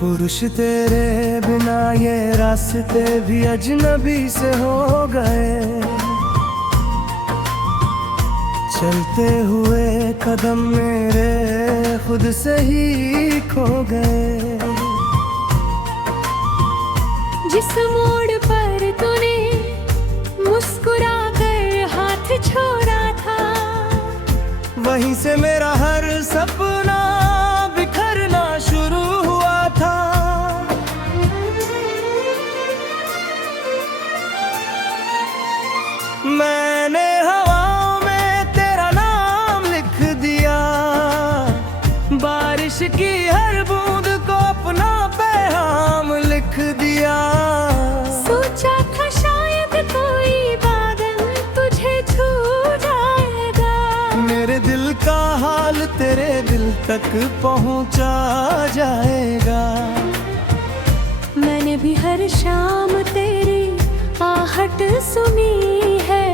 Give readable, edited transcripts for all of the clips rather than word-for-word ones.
पुरुष तेरे बिना ये रास्ते भी अजनबी से हो गए। चलते हुए कदम मेरे खुद से ही खो गए। जिस मोड़ पर तूने मुस्कुरा कर हाथ छोड़ा था, वहीं से मेरा हर सपना बिखरना शुरू हुआ था। मैंने हवाओं में तेरा नाम लिख दिया, बारिश की हर बूंद को अपना पैगाम लिख दिया। सोचा था शायद कोई बादल तुझे छू जाएगा, मेरे दिल का हाल तेरे दिल तक पहुंचा जाएगा। मैंने भी हर शाम तेरी आहट सुनी है,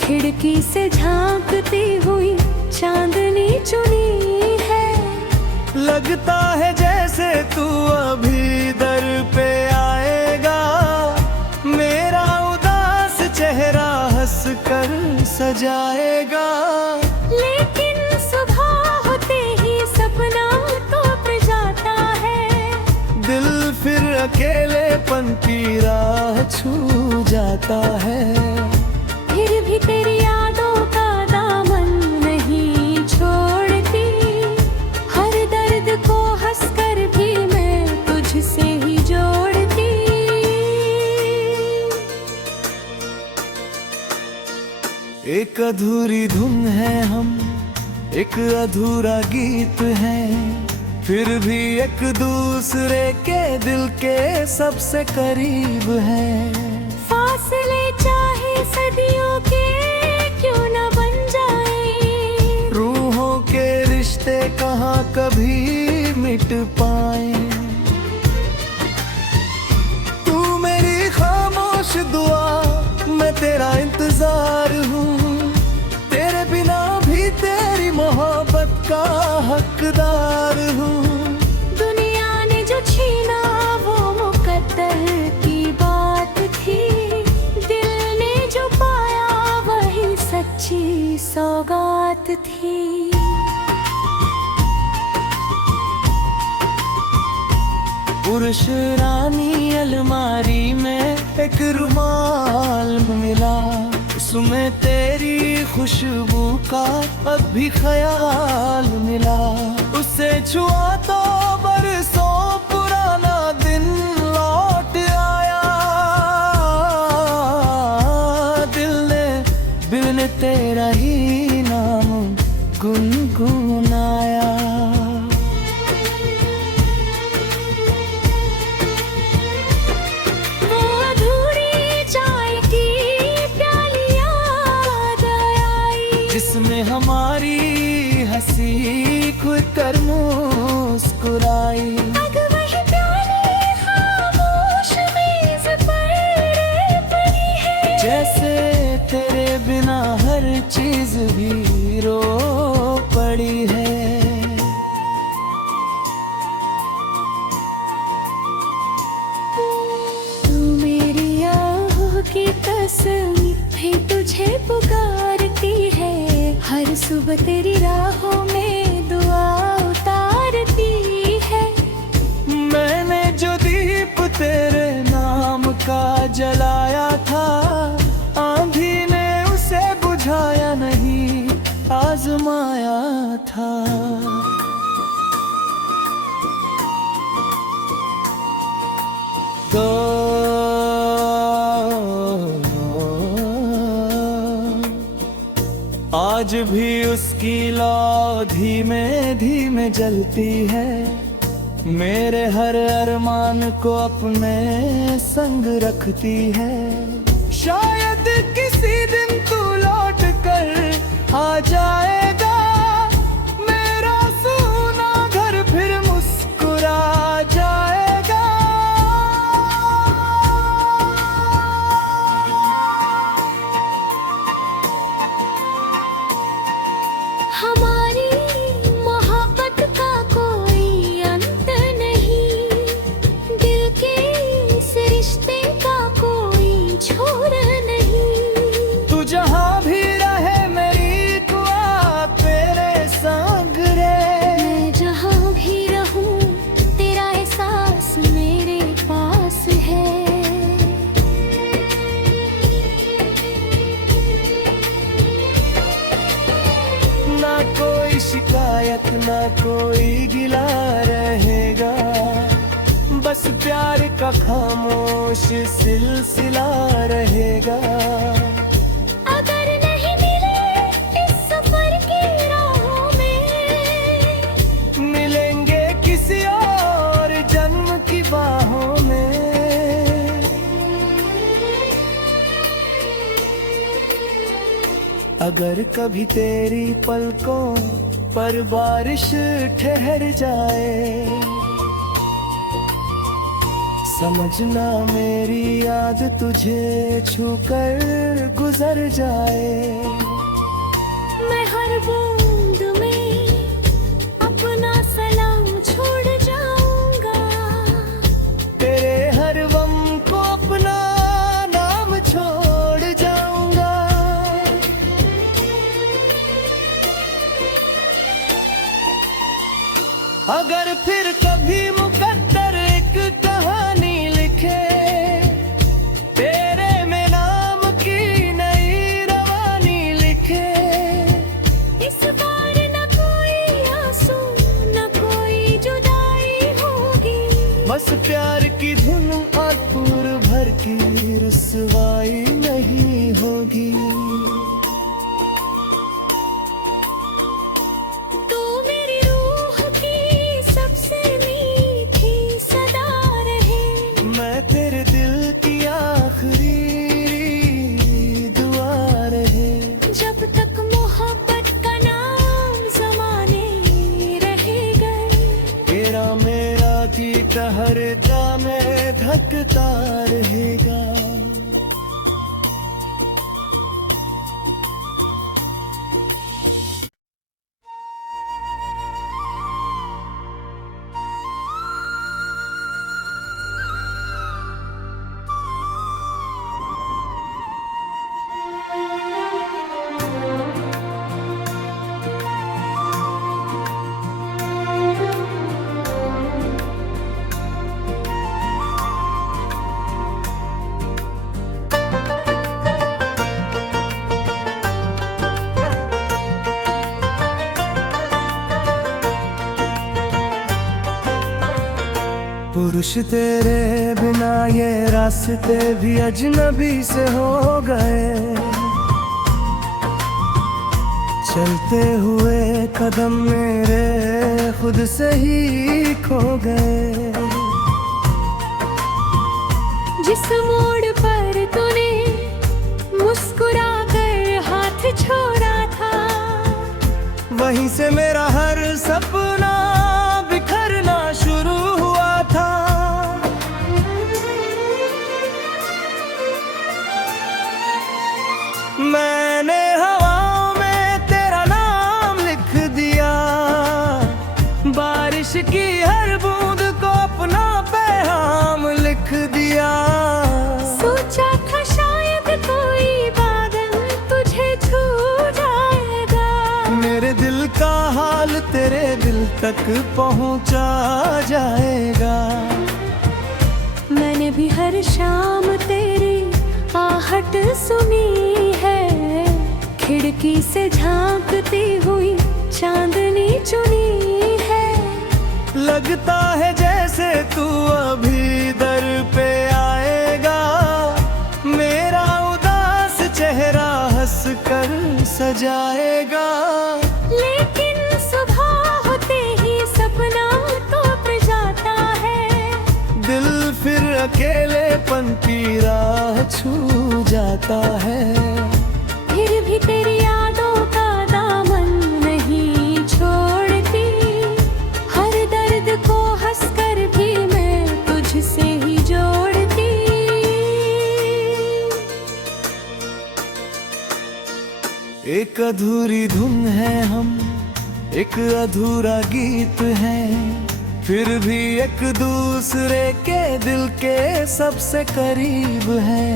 खिड़की से झांकती हुई चांदनी चुनी है। लगता है जैसे तू अभी दर पे आएगा, मेरा उदास चेहरा हंस कर सजाएगा। लेकिन सुबह होते ही सपना टूट जाता है, दिल फिर अकेलेपन की राह छू जाता है। फिर भी तेरी यादों का दामन नहीं छोड़ती, हर दर्द को हंसकर भी मैं तुझसे ही जोड़ती। एक अधूरी धुन है हम, एक अधूरा गीत है, फिर भी एक दूसरे के दिल के सबसे करीब है। फासले चाहे सदियों के क्यों न बन जाए, रूहों के रिश्ते कहाँ कभी मिट पाए। तू मेरी खामोश दुआ, मैं तेरा इंतजार हूँ, तेरे बिना भी तेरी मोहब्बत का हकदार हूँ। दुनिया ने जो छीना वो मुकद्दर की बात थी, दिल ने जो पाया वही सच्ची सौगात थी। पुरुष रानी अलमारी में एक रुमाल मिला, उसमें तेरी खुशबू का अब भी ख्याल मिला। उसे छुआ तो बरसों पुराना दिन लौट आया, दिल ने बिन तेरा ही नाम गुनगुनाया। वो अधूरी चाय की प्याली याद आई, जिसमें हमारी हंसी खुद कर मुस्कुराई। अग वही प्याली खामोश मेज पर पड़ी है, जैसे तेरे बिना हर चीज भी रो पड़ी है। तू मेरी आहों की तस्वीर भी तुझे पुकारती है, हर सुबह तेरी राहों में दुआ उतारती है। मैंने जो दीप तेरे नाम का जलाया था, आंधी ने उसे बुझाया नहीं, आजमाया था। तो आज भी उसकी लौ धीमे धीमे जलती है, मेरे हर अरमान को अपने संग रखती है। शायद किसी दिन तू लौट कर आ जाएगा, मेरा सूना घर फिर मुस्कुरा जाएगा। हमारी मोहब्बत का कोई अंत नहीं, कोई शिकायत ना कोई गिला रहेगा, बस प्यार का खामोश सिलसिला रहेगा। अगर नहीं मिले इस सफर की राहों में, मिलेंगे किसी और जन्म की बाहों में। अगर कभी तेरी पलकों पर बारिश ठहर जाए, समझना मेरी याद तुझे छूकर गुजर जाए। मैं हर बूंद में अपना सलाम छोड़ जाऊंगा, तेरे हर गम को अपना नाम छोड़ जाऊंगा। अगर फिर कभी मुकद्दर एक कहानी लिखे, तेरे में नाम की नई रवानी लिखे, इस बार न कोई आंसू न कोई जुदाई होगी, बस प्यार की धुन और पूर भर की रुसवाई नहीं होगी। तू मेरी रूह की सबसे मीठी सदा रहे, मैं तेरे दिल की आखिरी दुआ रहे। जब तक मोहब्बत का नाम ज़माने रहेगा, तेरा मेरा गीत हर दम में धकता रहेगा। पुरुष तेरे बिना ये रास्ते भी अजनबी से हो गए, चलते हुए कदम मेरे खुद से ही खो गए। जिस मोड़ पर तूने मुस्कुरा कर हाथ छोड़ा था, वहीं से मेरा हर सपना बिखरना शुरू हुआ था। मैंने हवाओं में तेरा नाम लिख दिया, बारिश की हर बूंद को अपना पैगाम लिख दिया। सोचा था शायद कोई बादल तुझे छू जाएगा, मेरे दिल का हाल तेरे दिल तक पहुंचा जाएगा। मैंने भी हर शाम तेरी आहट सुनी है, खिड़की से झांकती हुई चांदनी चुनी है। लगता है जैसे तू अभी दर पे आएगा, मेरा उदास चेहरा हंस कर सजाएगा। लेकिन सुबह होते ही सपना टूट जाता है, दिल फिर अकेलेपन की राह छू जाता है। फिर भी तेरी यादों का दामन नहीं छोड़ती, हर दर्द को हंसकर भी मैं तुझसे ही जोड़ती। एक अधूरी धुन है हम, एक अधूरा गीत है, फिर भी एक दूसरे के दिल के सबसे करीब है।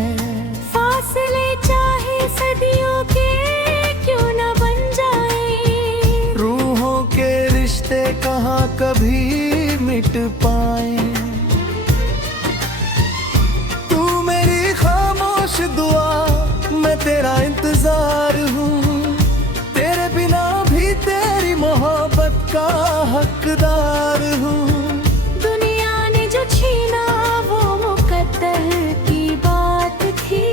फासले चाहे सदियों के क्यों न बन जाए, रूहों के रिश्ते कहाँ कभी मिट पाए। तू मेरी खामोश दुआ, मैं तेरा इंतजार हूँ, तेरे बिना भी तेरे का हकदार हूँ। दुनिया ने जो छीना वो मुकद्दर की बात थी,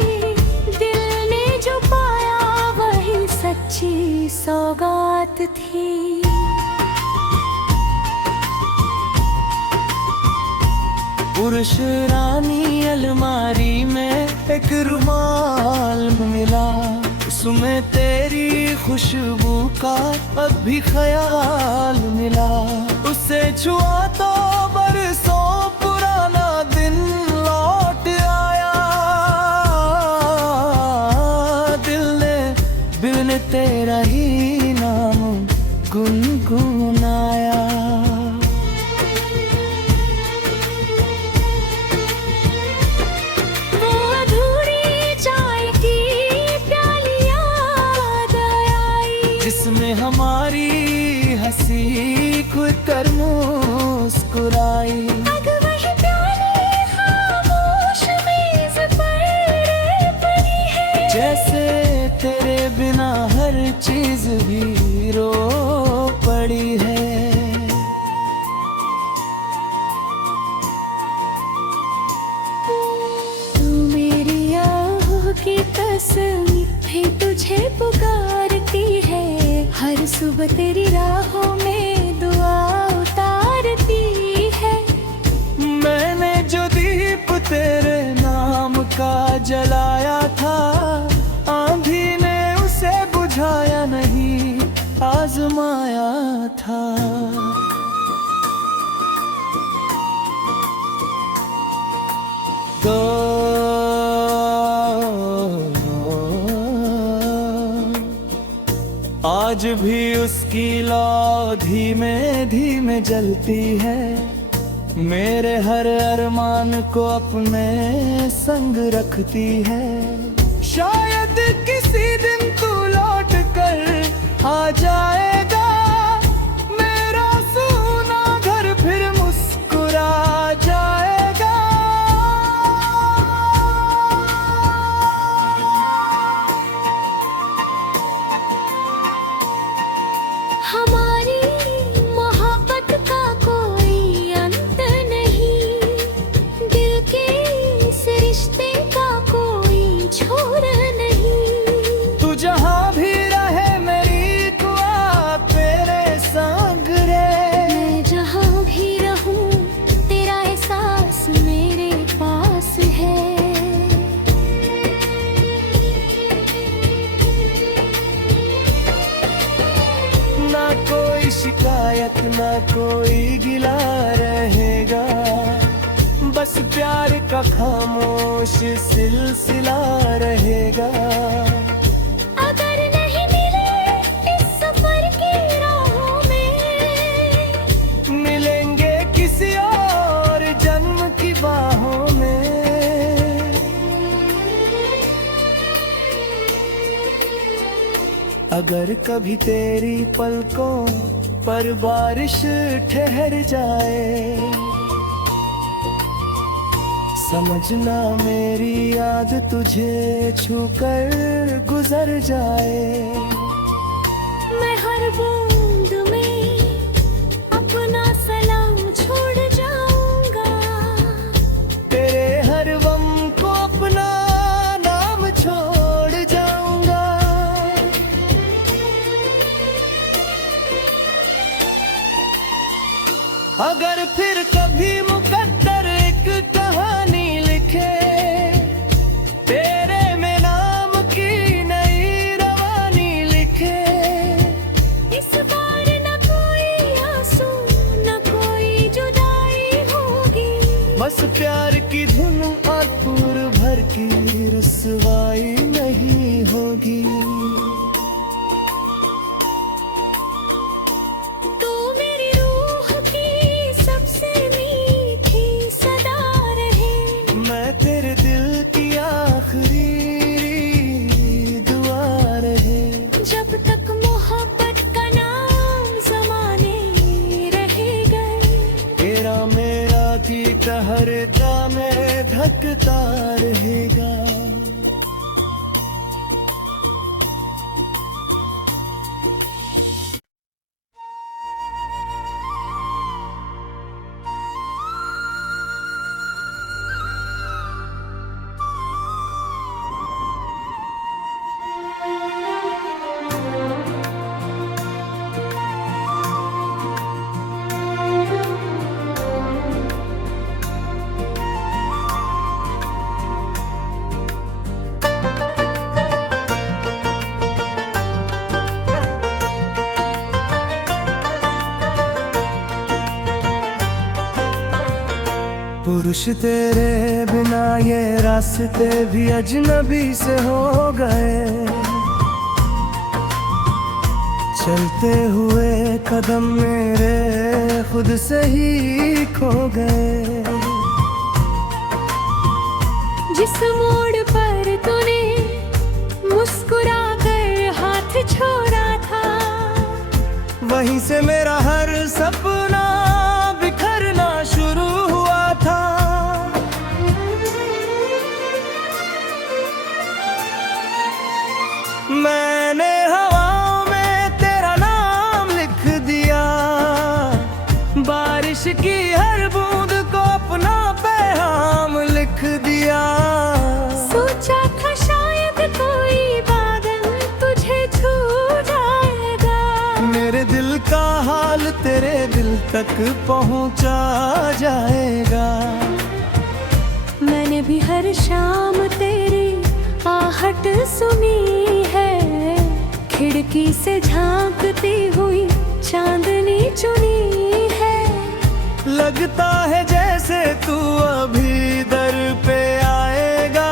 दिल ने जो पाया वही सच्ची सौगात थी। पुरुष रानी अलमारी में एक रुमाल मिला, उसमें तेरी खुशबू का अब भी ख्याल मिला। उसे छुआ तो बरसों पुराना दिन लौट आया, दिल ने तेरा ही नाम गुनगुनाया। जिसमें हमारी हंसी खुद कर मुस्कुराई। अब वही प्याली खामोश मेज पर पड़ी है, जैसे तेरे बिना हर चीज भी रो पड़ी है। तू मेरी आहों की तस्वीर भी तुझे पुकारती है, हर सुबह तेरी राहों में दुआ उतारती है। मैंने जो दीप तेरे नाम का जलाया था, आंधी ने उसे बुझाया नहीं, आजमाया था। तो आज भी उसकी लौ धीमे धीमे जलती है, मेरे हर अरमान को अपने संग रखती है। शायद किसी दिन तू लौट कर आ जाएगा, मेरा सूना घर फिर मुस्कुरा जाएगा। हमारी मोहब्बत का कोई अंत नहीं, दिल के इस रिश्ते का कोई छोर नहीं। तू जहाँ भी रहे मेरी दुआ तेरे संग रे। मैं जहाँ भी रहूं तेरा एहसास मेरे पास है। ना कोई शिकायत ना कोई गिला रहेगा, बस प्यार का खामोश सिलसिला रहेगा। अगर नहीं मिले इस सफर की राहों में, मिलेंगे किसी और जन्म की बाहों में। अगर कभी तेरी पलकों पर बारिश ठहर जाए, समझना मेरी याद तुझे छूकर गुजर जाए। मैं हर बूंद में अपना सलाम छोड़ जाऊंगा, तेरे हर गम को अपना नाम छोड़ जाऊंगा। अगर फिर कभी मुकद्दर एक कहानी लिखे, तेरे में नाम की नई रवानी लिखे। इस बार न कोई आंसू न कोई जुदाई होगी, बस प्यार की धुन और पूर भर की रुसवाई नहीं होगी। तू मेरी रूह की सबसे मीठी सदा रहे, मैं तेरे दिल की आखिरी दुआ रहे। जब तक मोहब्बत का नाम ज़माने रहेगा, तेरा मेरा गीत हर दम में धकता रहेगा। पुरुष तेरे बिना ये रास्ते भी अजनबी से हो गए। चलते हुए कदम मेरे खुद से ही खो गए। जिस मोड़ पर तूने मुस्कुरा कर हाथ छोड़ा था, वहीं से मेरा हर सपना बिखरना शुरू हुआ था। मैंने हवाओं में तेरा नाम लिख दिया, बारिश की हर बूंद को अपना पैगाम लिख दिया। सोचा था शायद कोई बादल तुझे छू जाएगा, मेरे दिल का हाल तेरे दिल तक पहुंचा जाएगा। मैंने भी हर शाम तेरी आहट सुनी है, खिड़की से झांकती हुई चांदनी चुनी है। लगता है जैसे तू अभी दर पे आएगा,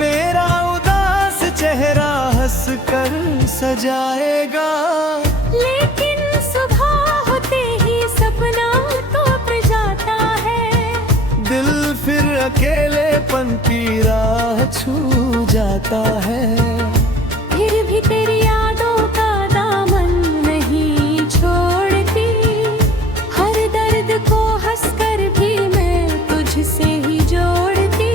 मेरा उदास चेहरा हंस कर सजाएगा। लेकिन सुबह होते ही सपना टूट जाता है, दिल फिर अकेलेपन की राह छू जाता है। फिर भी तेरी यादों का दामन नहीं छोड़ती, हर दर्द को हंसकर भी मैं तुझसे ही जोड़ती।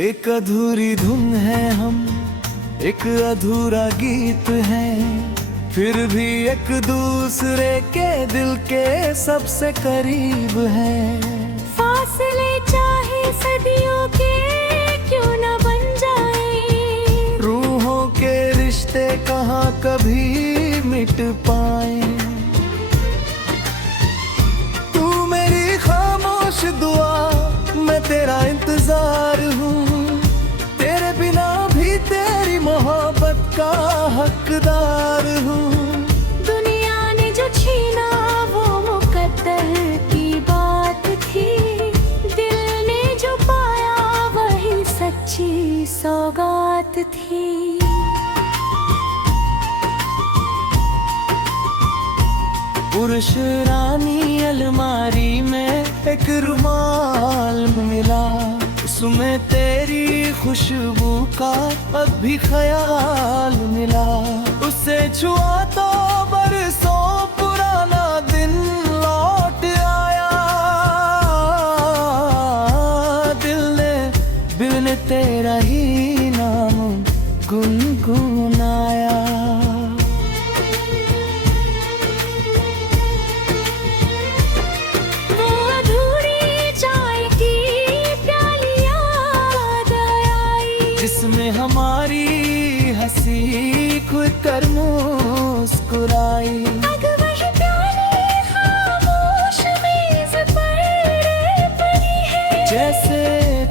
एक अधूरी धुन है हम, एक अधूरा गीत है, फिर भी एक दूसरे के दिल के सबसे करीब है। फासले चाहे सदियों के क्यों न बन जाए, रूहों के रिश्ते कहाँ कभी मिट पाए। तू मेरी खामोश दुआ, मैं तेरा इंतजार हूँ, तेरे बिना भी तेरी मोहब्बत का हकदार हूँ। दुनिया ने जो छीना वो मुकद्दर की बात थी, दिल ने जो पाया वही सच्ची सौगात थी। पुरुष रानी अलमारी में एक रुमाल मिला, उसमें तेरी खुशबू का अब भी ख्याल मिला। उसे छुआ तो बरसों पुराना दिन लौट आया, दिल ने तेरा ही नाम गुनगुनाया। वो अधूरी चाय की प्याली याद आई, जिसमें हमारी हंसी खुद कर मुस्कुराई। अग वही प्याली खामोश मेज पर पड़ी है, जैसे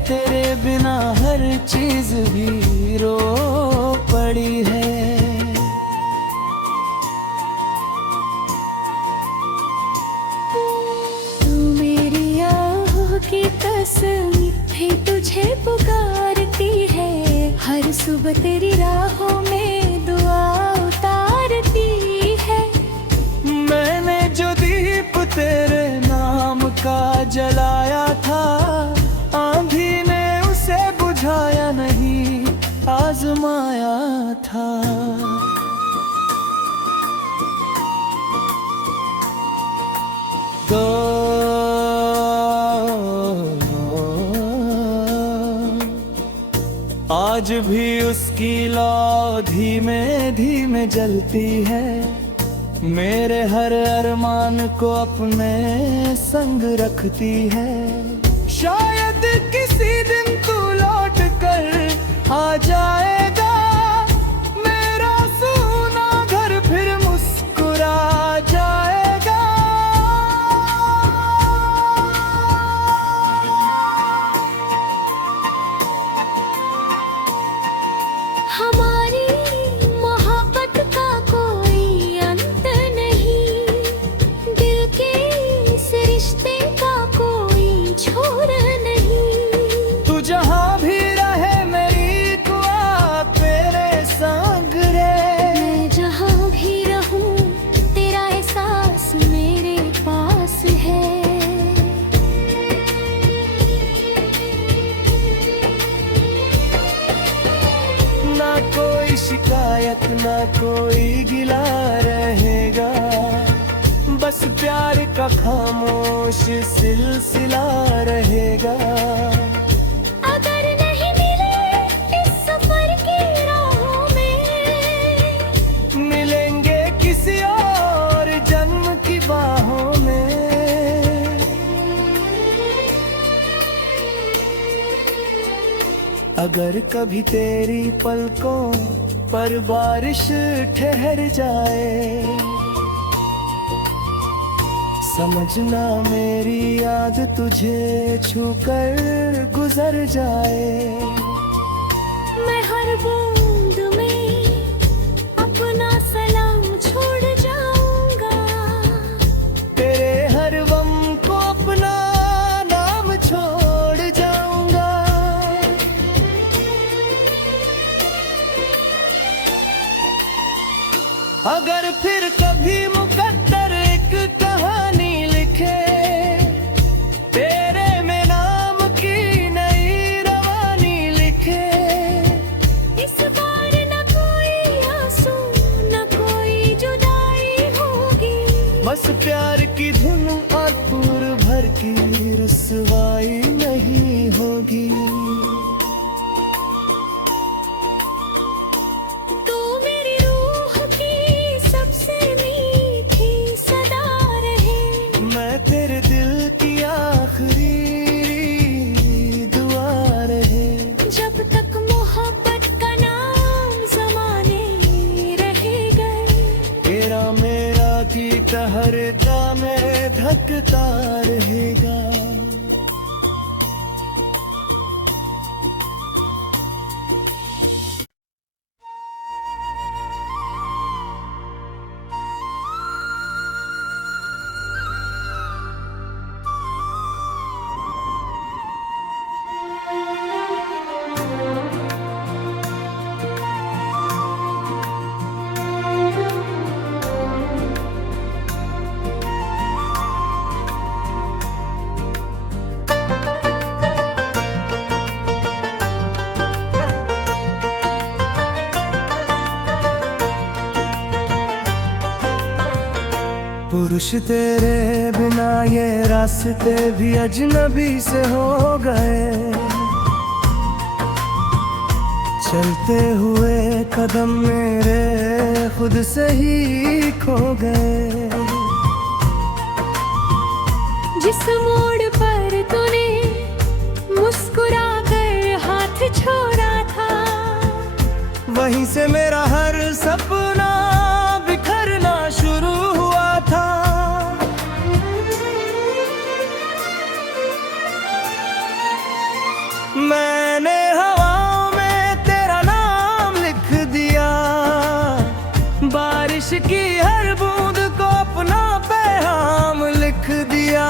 तेरे बिना हर चीज भी रो पड़ी है। तू मेरी आहों की तस्वीर भी तुझे पुकारती है, हर सुबह तेरी राहों में दुआ उतारती है। मैंने जो दीप तेरे नाम का जलाया था, आंधी ने उसे बुझाया नहीं, आजमाया था। तो आज भी उसकी लौ धीमे धीमे जलती है, मेरे हर अरमान को अपने संग रखती है। शायद किसी दिन तू लौट कर आ जाएगा, मेरा सूना घर फिर मुस्कुरा जाएगा। हमारी मोहब्बत का कोई अंत नहीं, कोई शिकायत ना कोई गिला रहेगा, बस प्यार का खामोश सिलसिला रहेगा। अगर नहीं मिले इस सफर की राहों में, मिलेंगे किसी और जन्म की बाहों में। अगर कभी तेरी पलकों पर बारिश ठहर जाए, समझना मेरी याद तुझे छूकर गुजर जाए। मैं हर बूंद में अपना सलाम छोड़ जाऊंगा, तेरे हर गम को अपना नाम छोड़ जाऊंगा। अगर फिर कभी मुकद्दर एक कहानी लिखे, तेरे में नाम की नई रवानी लिखे, इस बार न कोई आंसू न कोई जुदाई होगी, बस प्यार की धुन और पूर भर की रुसवाई नहीं होगी। तू मेरी रूह की सबसे मीठी सदा रहे, मैं तेरे दिल की आखिरी दुआ रहे। जब तक मोहब्बत का नाम ज़माने रहेगा, तेरा मेरा गीत हर दम में धकता रहेगा। पुरुष तेरे बिना ये रास्ते भी अजनबी से हो गए, चलते हुए कदम मेरे खुद से ही खो गए। जिस मोड़ पर तूने मुस्कुरा कर हाथ छोड़ा था, वहीं से मेरा हर सपना बिखरना शुरू हुआ था। मैंने हवाओं में तेरा नाम लिख दिया, बारिश की हर बूंद को अपना पैगाम लिख दिया।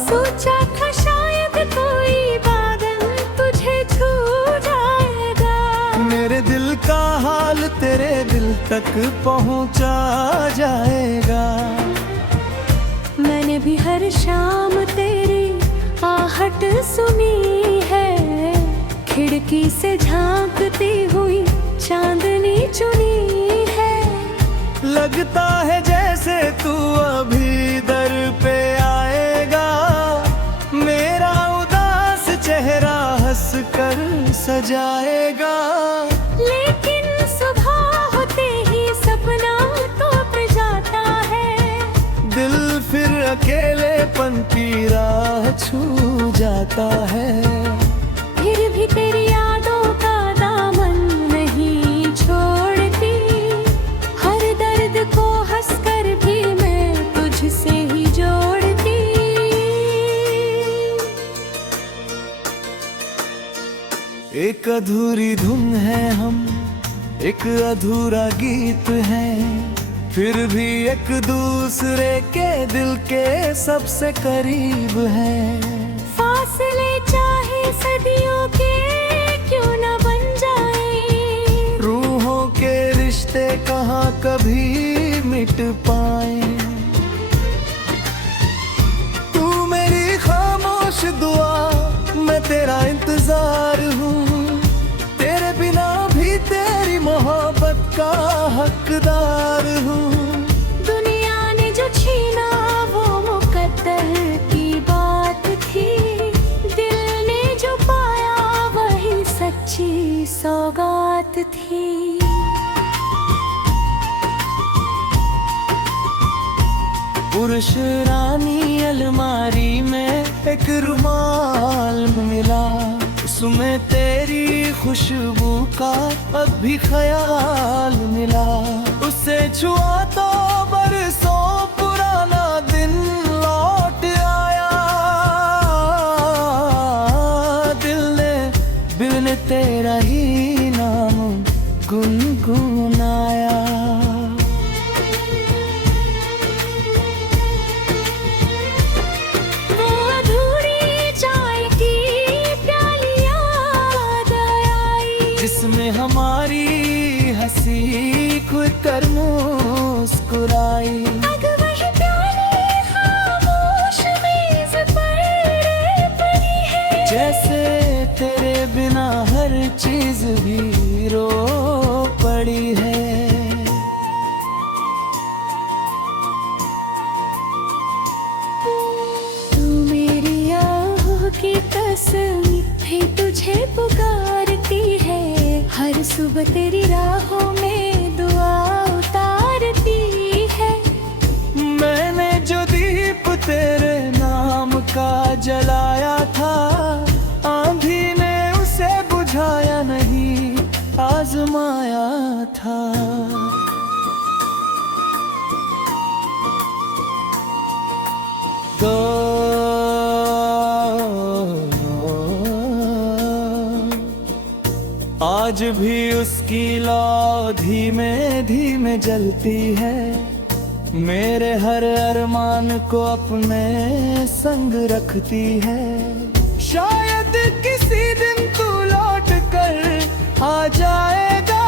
सोचा था शायद कोई बादल तुझे छू जाएगा, मेरे दिल का हाल तेरे दिल तक पहुंचा जाएगा। मैंने भी हर शाम तेरी आहट सुनी है, खिड़की से झांकती हुई चांदनी चुनी है। लगता है जैसे तू अभी दर पे आएगा, मेरा उदास चेहरा हंस कर सजाएगा। लेकिन सुबह होते ही सपना टूट जाता है, दिल फिर अकेलेपन की राह छू जाता है। फिर भी तेरी यादों का दामन नहीं छोड़ती, हर दर्द को हंसकर भी मैं तुझसे ही जोड़ती। एक अधूरी धुन है हम, एक अधूरा गीत है, फिर भी एक दूसरे के दिल के सबसे करीब है। फासले चाहे सदियों के क्यों न बन जाए, रूहों के रिश्ते कहाँ कभी मिट पाए। तू मेरी खामोश दुआ, मैं तेरा इंतजार हूँ, तेरे बिना भी तेरे हकदार हूँ। दुनिया ने जो छीना वो मुकद्दर की बात थी, दिल ने जो पाया वही सच्ची सौगात थी। पुरुष रानी अलमारी में एक रुमाल मिला, उसमें तेरी खुशबू का अब भी ख्याल मिला। उसे छुआ तो बरसों पुराना दिन लौट आया, दिल ने तेरा ही नाम गुनगुनाया। जिसमें हमारी हंसी खुद कर मुस्कुराई। अब वही प्याली खामोश मेज पर पड़ी है, जैसे तेरे बिना हर चीज भी रो पड़ी है। तू मेरी आहों की तस्वीर भी तुझे पुकारती है, हर सुबह तेरी राहों में दुआ उतारती है। मैंने जो दीप तेरे नाम का जलाया था, आंधी ने उसे बुझाया नहीं, आजमाया था। तो आज भी उसकी लौ धीमे धीमे जलती है, मेरे हर अरमान को अपने संग रखती है। शायद किसी दिन तू लौट कर आ जाएगा,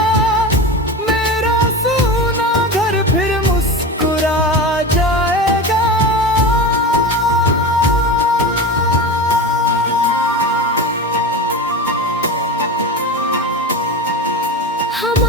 मेरा सूना घर फिर मुस्कुरा जाएगा। हम